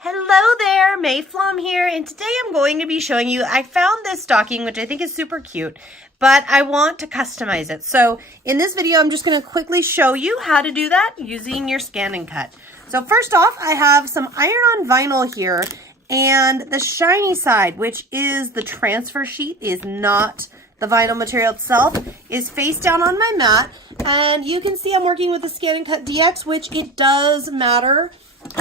Hello there, Mayflom here, and today I'm going to be showing you, I found this stocking, which I think is super cute, but I want to customize it. So in this video, I'm just going to quickly show you how to do that using your ScanNCut. So first off, I have some iron-on vinyl here, and the shiny side, which is the transfer sheet, is not the vinyl material itself, is face down on my mat. And you can see I'm working with the ScanNCutDX, which it does matter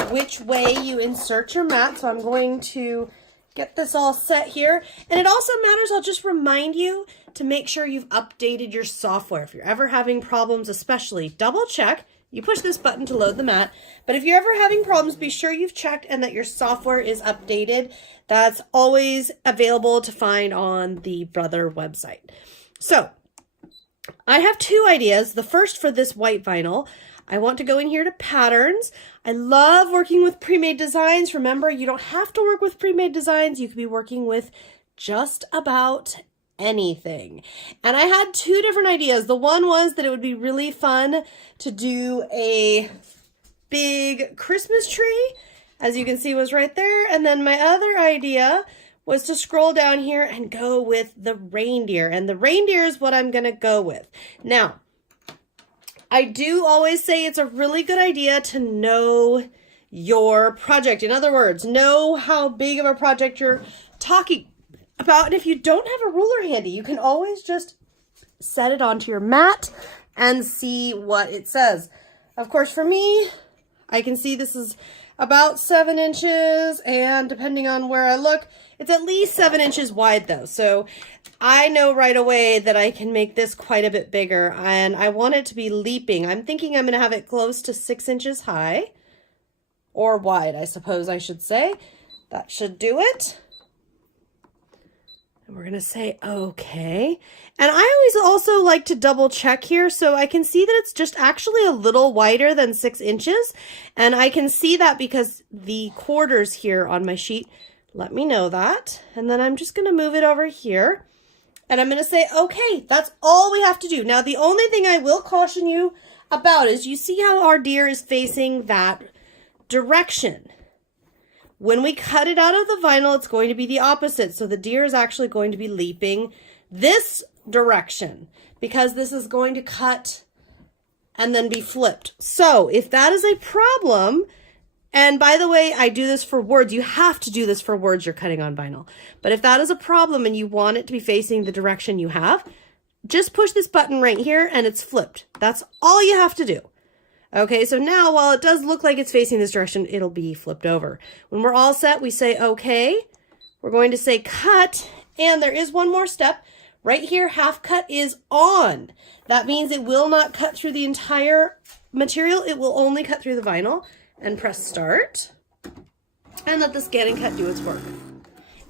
which way you insert your mat. So I'm going to get this all set here. And it also matters, I'll just remind you to make sure you've updated your software. If you're ever having problems, especially, double check. You push this button to load the mat, but if you're ever having problems, be sure you've checked and that your software is updated. That's always available to find on the Brother website. So I have two ideas. The first, for this white vinyl, I want to go in here to patterns. I love working with pre-made designs. Remember, you don't have to work with pre-made designs. You could be working with just about anything. And I had two different ideas. The one was that it would be really fun to do a big Christmas tree, as you can see was right there. And then my other idea was to scroll down here and go with the reindeer. And the reindeer is what I'm going to go with. Now, I do always say it's a really good idea to know your project. In other words, know how big of a project you're talking about. And if you don't have a ruler handy, you can always just set it onto your mat and see what it says. Of course, for me, I can see this is about 7 inches, and depending on where I look, it's at least 7 inches wide though. So I know right away that I can make this quite a bit bigger, and I want it to be leaping. I'm thinking I'm gonna have it close to 6 inches high, or wide, I suppose I should say. That should do it. And we're going to say, okay. And I always also like to double check here. So I can see that it's just actually a little wider than 6 inches. And I can see that because the quarters here on my sheet let me know that. And then I'm just going to move it over here. And I'm going to say, okay, that's all we have to do. Now, the only thing I will caution you about is you see how our deer is facing that direction. When we cut it out of the vinyl, it's going to be the opposite. So the deer is actually going to be leaping this direction because this is going to cut and then be flipped. So if that is a problem, and by the way, I do this for words. You have to do this for words you're cutting on vinyl. But if that is a problem and you want it to be facing the direction you have, just push this button right here and it's flipped. That's all you have to do. Okay, so now while it does look like it's facing this direction, it'll be flipped over. When we're all set, we say, okay, we're going to say cut, and there is one more step. Right here, half cut is on. That means it will not cut through the entire material. It will only cut through the vinyl. And press start, and let the ScanNCut do its work.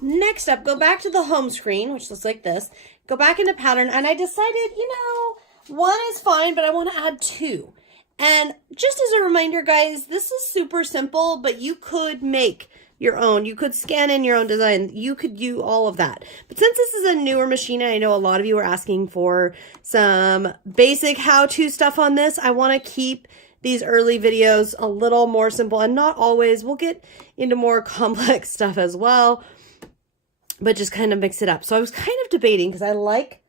Next up, go back to the home screen, which looks like this. Go back into pattern, and I decided, you know, one is fine, but I want to add two. And just as a reminder, guys, this is super simple, but you could make your own. You could scan in your own design. You could do all of that. But since this is a newer machine, and I know a lot of you are asking for some basic how-to stuff on this, I want to keep these early videos a little more simple, and not always. We'll get into more complex stuff as well, but just kind of mix it up. So I was kind of debating because I like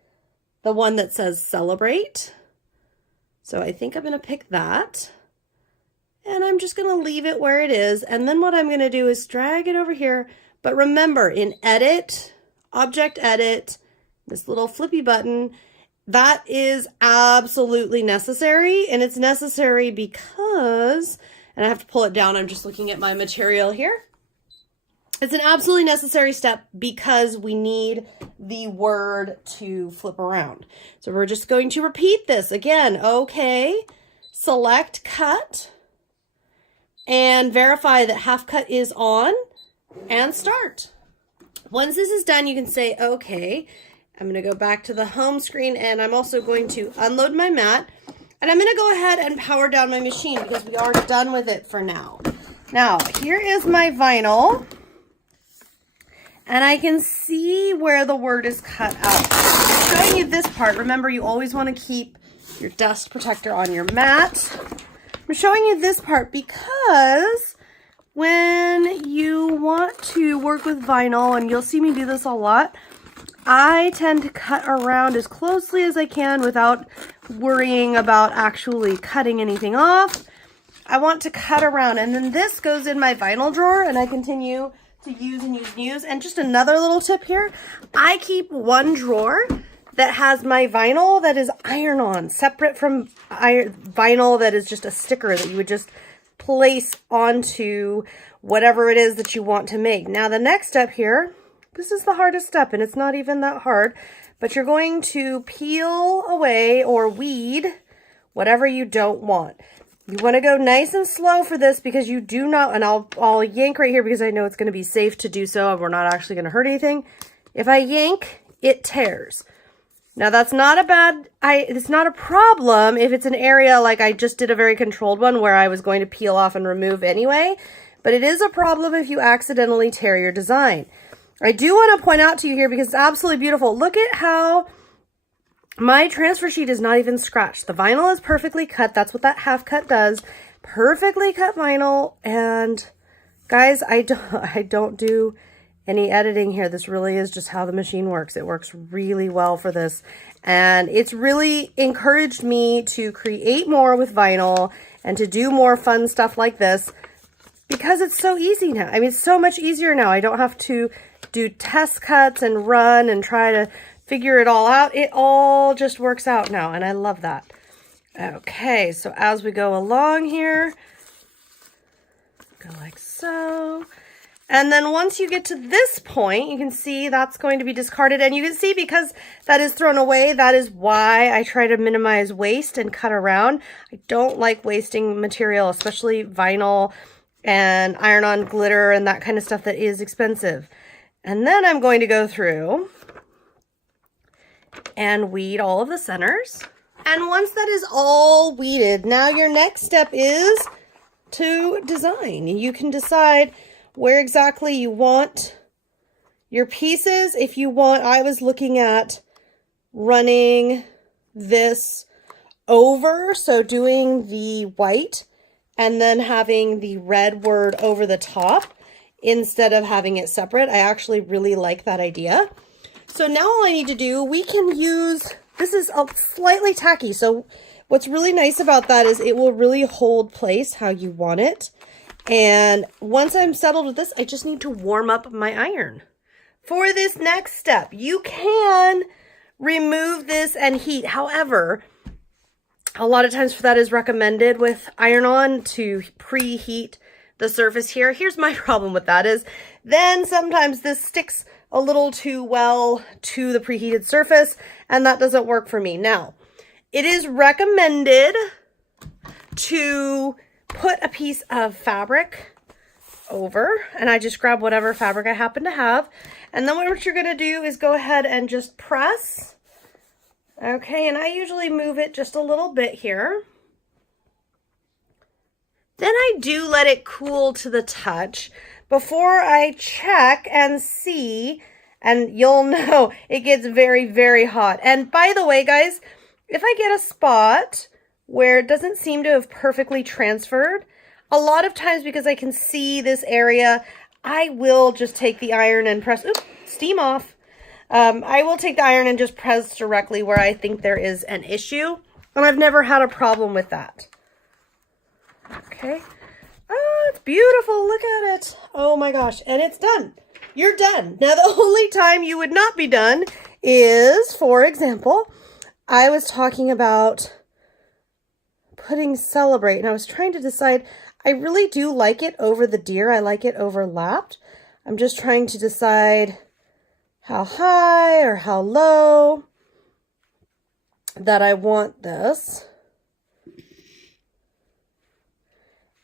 the one that says celebrate. So I think I'm going to pick that, and I'm just going to leave it where it is. And then what I'm going to do is drag it over here. But remember, in edit, object edit, this little flippy button, that is absolutely necessary. And it's necessary because, and I have to pull it down. I'm just looking at my material here. It's an absolutely necessary step because we need the word to flip around. So we're just going to repeat this again. Okay, select cut and verify that half cut is on and start. Once this is done, you can say, okay, I'm going to go back to the home screen, and I'm also going to unload my mat, and I'm going to go ahead and power down my machine because we are done with it for now. Now, here is my vinyl. And I can see where the word is cut out. I'm showing you this part. Remember, you always want to keep your dust protector on your mat. I'm showing you this part because when you want to work with vinyl, and you'll see me do this a lot, I tend to cut around as closely as I can without worrying about actually cutting anything off. I want to cut around, and then this goes in my vinyl drawer, and I continue to use and use and use. And just another little tip here, I keep one drawer that has my vinyl that is iron-on, separate from vinyl that is just a sticker that you would just place onto whatever it is that you want to make. Now the next step here, this is the hardest step, and it's not even that hard, but you're going to peel away or weed whatever you don't want. You want to go nice and slow for this because you do not, and I'll yank right here because I know it's going to be safe to do so and we're not actually going to hurt anything. If I yank, it tears. Now that's not a bad, it's not a problem if it's an area like I just did a very controlled one where I was going to peel off and remove anyway, but it is a problem if you accidentally tear your design. I do want to point out to you here because it's absolutely beautiful. Look at how my transfer sheet is not even scratched. The vinyl is perfectly cut. That's what that half cut does. Perfectly cut vinyl. And guys, I don't do any editing here. This really is just how the machine works. It works really well for this. And it's really encouraged me to create more with vinyl and to do more fun stuff like this because it's so easy now. I mean, it's so much easier now. I don't have to do test cuts and run and try to figure it all out. It all just works out now, and I love that. Okay, so as we go along here, go like so. And then once you get to this point, you can see that's going to be discarded. And you can see because that is thrown away, that is why I try to minimize waste and cut around. I don't like wasting material, especially vinyl and iron-on glitter and that kind of stuff that is expensive. And then I'm going to go through and weed all of the centers. And once that is all weeded, now your next step is to design. You can decide where exactly you want your pieces. If you want, I was looking at running this over, so doing the white and then having the red word over the top instead of having it separate. I actually really like that idea. So now all I need to do, we can use, this is slightly tacky. So what's really nice about that is it will really hold place how you want it. And once I'm settled with this, I just need to warm up my iron. For this next step, you can remove this and heat. However, a lot of times for that is recommended with iron-on to preheat the surface here. Here's my problem with that is then sometimes this sticks a little too well to the preheated surface, and that doesn't work for me. Now, it is recommended to put a piece of fabric over, and I just grab whatever fabric I happen to have, and then what you're going to do is go ahead and just press. Okay, and I usually move it just a little bit here. Then I do let it cool to the touch before I check and see, and you'll know it gets very, very hot. And by the way, guys, if I get a spot where it doesn't seem to have perfectly transferred, a lot of times because I can see this area, I will just take the iron and press, oops, steam off. I will take the iron and just press directly where I think there is an issue. And I've never had a problem with that. Okay. Oh, it's beautiful. Look at it. Oh my gosh. And it's done. You're done. Now, the only time you would not be done is, for example, I was talking about putting Celebrate, and I was trying to decide, I really do like it over the deer. I like it overlapped. I'm just trying to decide how high or how low that I want this.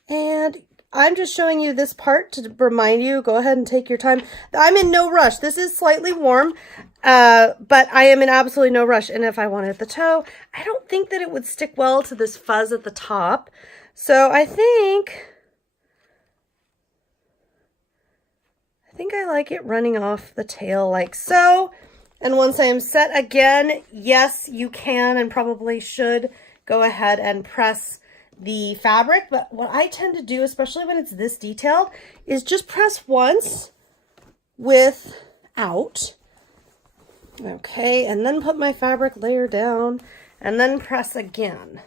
And I'm just showing you this part to remind you, go ahead and take your time. I'm in no rush. This is slightly warm, but I am in absolutely no rush. And if I wanted the toe, I don't think that it would stick well to this fuzz at the top. So I think I like it running off the tail like so. And once I am set again, yes, you can and probably should go ahead and press the fabric, but what I tend to do, especially when it's this detailed, is just press once without. Okay, and then put my fabric layer down and then press again.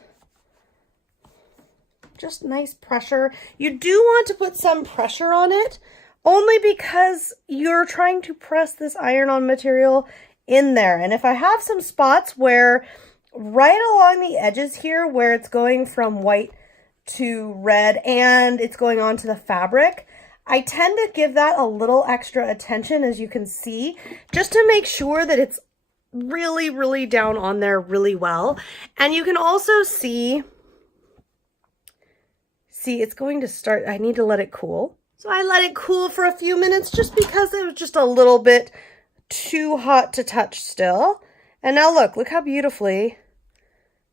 Just nice pressure. You do want to put some pressure on it, only because you're trying to press this iron-on material in there. And if I have some spots where right along the edges here where it's going from white to red and it's going onto the fabric, I tend to give that a little extra attention, as you can see, just to make sure that it's really, really down on there really well. And you can also see it's going to start, I need to let it cool. So I let it cool for a few minutes just because it was just a little bit too hot to touch still. And now look how beautifully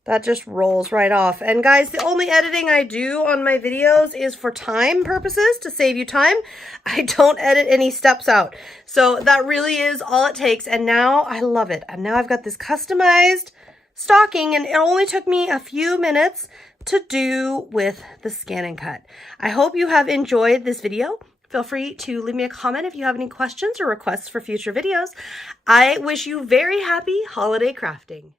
that just rolls right off. And guys, the only editing I do on my videos is for time purposes, to save you time. I don't edit any steps out. So that really is all it takes. And now I love it. And now I've got this customized stocking, and it only took me a few minutes to do with the ScanNCut. I hope you have enjoyed this video. Feel free to leave me a comment if you have any questions or requests for future videos. I wish you very happy holiday crafting.